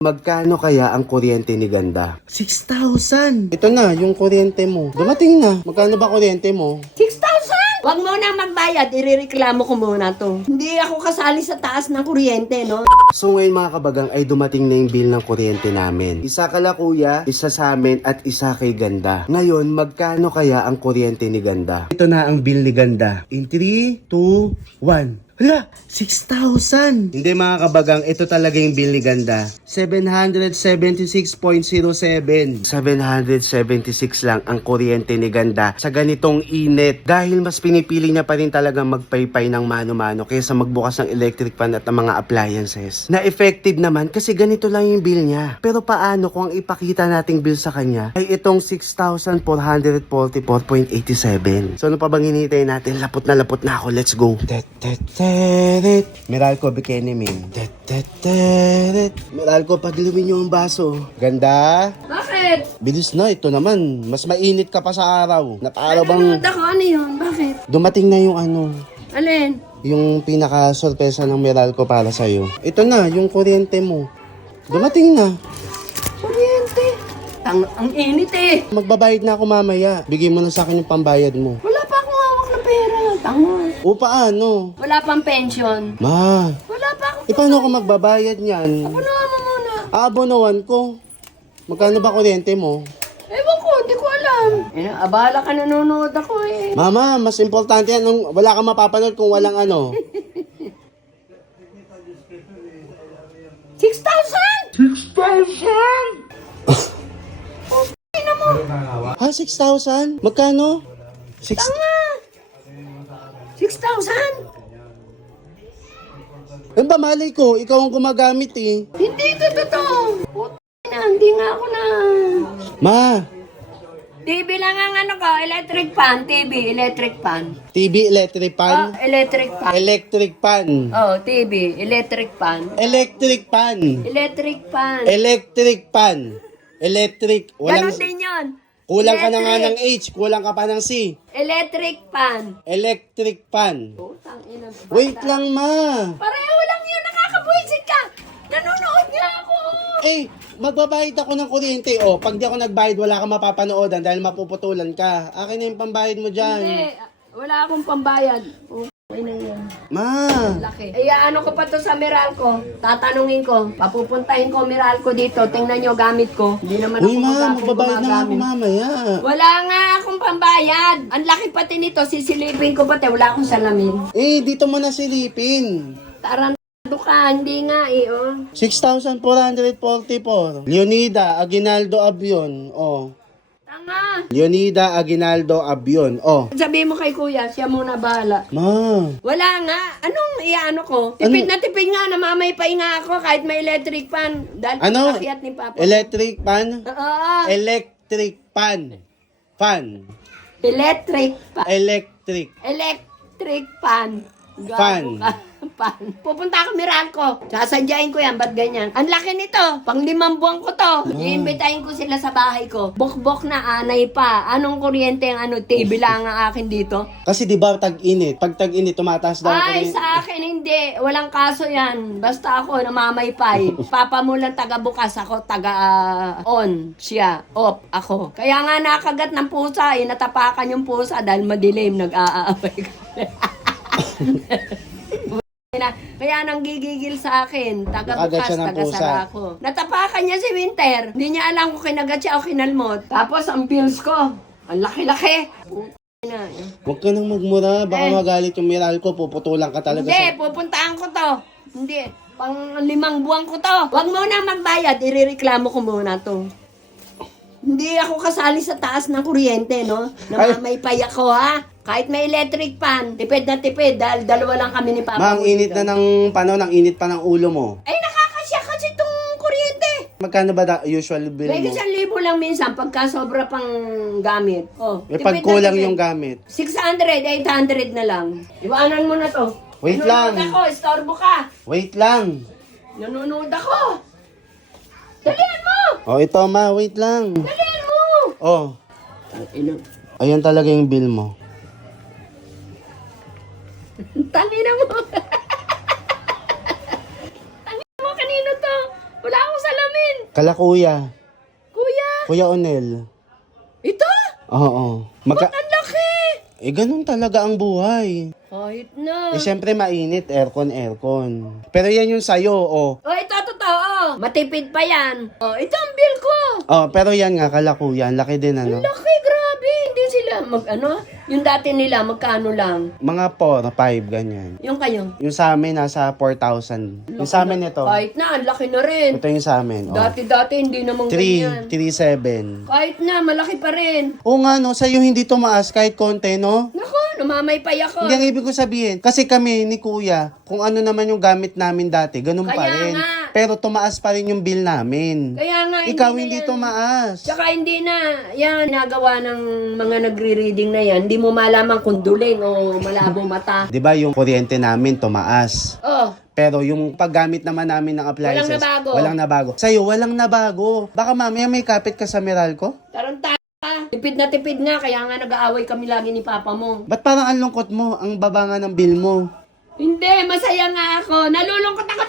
Magkano kaya ang kuryente ni Ganda? 6,000! Ito na, yung kuryente mo. Dumating na. Magkano ba kuryente mo? 6,000! Huwag mo na magbayad, irereklamo ko muna to. Hindi ako kasali sa taas ng kuryente, no? So ngayon mga kabagang ay dumating na yung bill ng kuryente namin. Isa kala kuya, isa sa amin at isa kay Ganda. Ngayon, magkano kaya ang kuryente ni Ganda? Ito na ang bill ni Ganda. In 3, 2, 1. Hala, 6,000! Hindi mga kabagang, ito talaga yung bill ni Ganda. 776.07. 776 lang ang kuryente ni Ganda sa ganitong init. Dahil mas pinipili niya pa rin talaga magpaypay ng mano-mano kaysa magbukas ng electric fan at ng mga appliances. Na effective naman kasi ganito lang yung bill niya. Pero paano kung ang ipakita nating bill sa kanya ay itong 6,444.87? So ano pa bang hinihintay natin? Lapot na ako. Let's go. Meralco Bikini Min. Meralco, paglimin niyo ang baso. Ganda? Bakit? Bilis na, ito naman. Mas mainit ka pa sa araw. Naparaw bang Nanonood ako, ano yun? Bakit? dumating na yung ano, Alin? yung pinaka-sorpresa ng Meralco para sa'yo. Ito na, yung kuryente mo. Dumating na. Kuryente. Ang init eh. Magbabayad na ako mamaya. Bigay mo na sa akin yung pambayad mo. Wala pa akong hawak na pera. Tanga. O paano? Wala pang pension. Ma, Wala pa akong... paano ako magbabayad niyan? Punuhan mo muna. Aabonawan ko. Magkano ba kuryente mo? Ewan ko, hindi ko alam. Abala ka, nanonood ako eh. Mama, mas importante yan nung wala kang mapapanood kung walang ano. 6,000! 6,000! Ha, 6,000? Magkano? 6... 6,000? Ano ba malay ko? Ikaw ang gumagamit eh. Hindi ito totoo. Hindi nga ako na... Ma, TV lang ang ano ko, electric fan. TV, electric fan. TV, electric pan? Electric fan. Electric pan. TV, electric fan. Electric pan. Electric fan. Electric pan. Electric. Ganon din yun. Kulang ka na nga ng H, kulang ka pa ng C. Electric fan. Electric pan. Putang ina. Wait lang, ma. Pareho lang yun, nakakabuisit ka. Nanonood nga ako. Eh, magbabayad ako ng kuryente. O, pag di ako nagbayad, wala kang mapapanoodan dahil mapuputulan ka. Akin na yung pambayad mo dyan. Hindi, wala akong pambayad. Okay na yan. Ma. Laki. Eh, ano ko pa to sa Meralco? Tatanungin ko. Papupuntahin ko Meralco dito. Tingnan nyo gamit ko. Hindi naman Uy, ako ma, magbabayad na nga ako gumagamit. mamaya. Wala nga akong pambayad. Ang laki pati nito. Sisilipin ko pati. Wala akong salamin. Eh, dito mo na silipin. Tarantado ka. Hindi nga eh. Oh. 6,444. Leonida Aguinaldo Abion. Oh. Tanga. Leonida Aguinaldo Abion. Oh. Sabihin mo kay kuya. Siya muna bahala. Ma. Wala nga. Anong iano ko? Tipid na tipid nga. Namamaypay nga ako kahit may electric fan. Dahil Ano? pinakyat ni Papa. Electric pan? Oo. Electric pan. Fan. Electric fan. Electric. Electric fan. Fan. Pan. Pupunta ako Meralco. Sasadyain ko yan. Ba't ganyan? Ang laki nito. Pang 5 buwan ko to. Iimbitahin ko sila sa bahay ko. Bok-bok na anay pa. Anong kuryente ang ano? TV lang ang akin dito. Kasi di ba tag-init? Pag tag-init, tumataas daw ang Ay, kuryente. sa akin hindi. Walang kaso yan. Basta ako namamaypay. Papa mo lang taga-bukas. Ako taga-on. Siya. Off. Ako. Kaya nga nakagat ng pusa. Natapakan yung pusa dahil madilim. Nag-aabay ko. Kaya nang gigigil sa akin, Nakagat taga-bukas, siya ng taga-sara pusa. ako. Natapakan niya si Winter. Hindi niya alam kung kinagat siya o kinalmot. Tapos ang pills ko, ang laki-laki. Na. Huwag ka nang magmura. Baka magalit yung Meralco. Puputulan ka talaga Hindi, pupuntahan ko to. Hindi, pang 5 buwan ko to. Huwag mo na magbayad, irereklamo ko muna to. Hindi ako kasali sa taas ng kuryente, no? Namamaypay ako, ha? Kahit may electric fan, tipid na tipid dahil dalawa lang kami ni Papa. Ma, ang init na ng panahon, ang init pa ng ulo mo. Ay, nakakasya kasi itong kuryente. Magkano ba usual bill May mo? 1,000 lang minsan pagka sobra pang gamit. Oh, May tipid na pagkulang tipid. yung gamit. 600, 800 na lang. Iwanan mo na to. Wait Nanonood lang. ako, istorbo ka. Wait lang. Nanonood ako. Dalihan mo! Oh, ito ma, wait lang. Dalihan mo! Oh, ayan talaga yung bill mo. Tangina mo. Tangina mo, kanino to? Wala akong salamin. namin? Kala kuya. Kuya, Kuya Onel. ito? Oo. Ba't ang laki? Ganun talaga ang buhay. Kahit na. Siyempre mainit, aircon. Pero yan yung sayo, oh. Oh, ito totoo. Matipid pa yan. Oh, ito ang bill ko. Oh, pero yan nga, kala kuya, ang laki din ano. Laki, grabe. Hindi sila yung dati nila, magkano lang. Mga 4, 5, ganyan. Yung kayo. Yung sa amin, nasa 4,000. Yung sa amin ito. Kahit na, ang laki na rin. Ito yung sa amin, oh. Dati, hindi naman ganyan. 3, 3, 7. Kahit na, malaki pa rin. Oo nga, no, sa'yo hindi tumaas kahit konti, no? Naku, namamaypay ako. Hindi ang ibig ko sabihin. Kasi kami ni kuya, kung ano naman yung gamit namin dati, ganun pa Kaya rin. nga. Pero tumaas pa rin yung bill namin. Kaya nga, Ikaw na hindi yan. tumaas. Tsaka hindi na, yan, ginagawa ng mga nagre-reading na yan, hindi mo malaman kung duling o malabo mata. 'Di ba yung kuryente namin tumaas? Oh, Pero yung paggamit naman namin ng appliances, Walang nabago. walang nabago. Sa'yo, walang nabago. Baka mamaya may kapit ka sa Meralco? taranta ka. Tipid na tipid nga, kaya nga nag-aaway kami lagi ni papa mo. Ba't parang ang lungkot mo? Ang baba nga ng bill mo. Hindi, masaya nga ako. Nalulungkot ako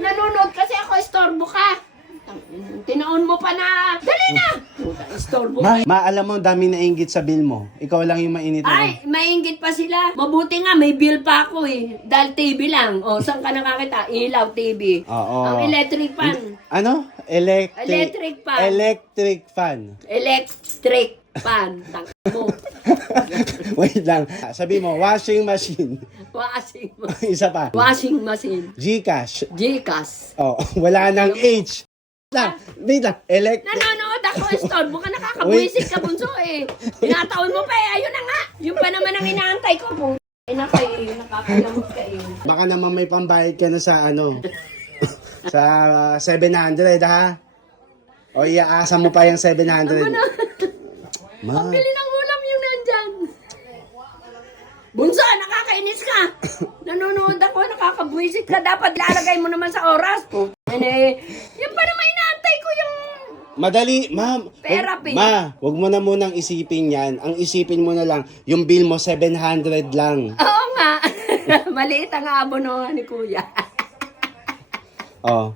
nanonood kasi ako, istorbo ka. Tinaon mo pa na, dali na! Istorbo ka. Alam mo, dami nainggit sa bill mo. Ikaw lang yung mainit na. Ay, mainggit pa sila. Mabuti nga, may bill pa ako eh. Dahil TV lang. O, saan ka nakakita? Ilaw, TV. Oo. Ang electric fan. Ano? Electric Electric fan. Electric fan. Electric fan. Tangka mo. Wait lang. Sabi mo, washing machine. Washing machine. Isa pa. Washing machine. Gcash. Gcash. Oh, wala nang H. Wait lang. Nanonood ako, istorbo ka, nakakabwisit ka bunso eh. Tinataon mo pa eh, ayun na nga. Yun pa naman ang inaantay ko po. Nakakalamot ka eh. Baka naman may pambayad ka na sa ano. Sa 700 ha. O iaasa mo pa yung 700. Ma. Pambili ng ulam yung nandyan. Bunso, nakakainis ka. Nanonood ako, nakakabwisit ka. Dapat lalagay mo naman sa oras po. Yun pa naman inaantay ko yung Madali, ma'am. Therapy. Wag mo na munang isipin yan. Ang isipin mo na lang, yung bill mo 700 lang. Oo nga. Maliit ang abono ni kuya. Oh.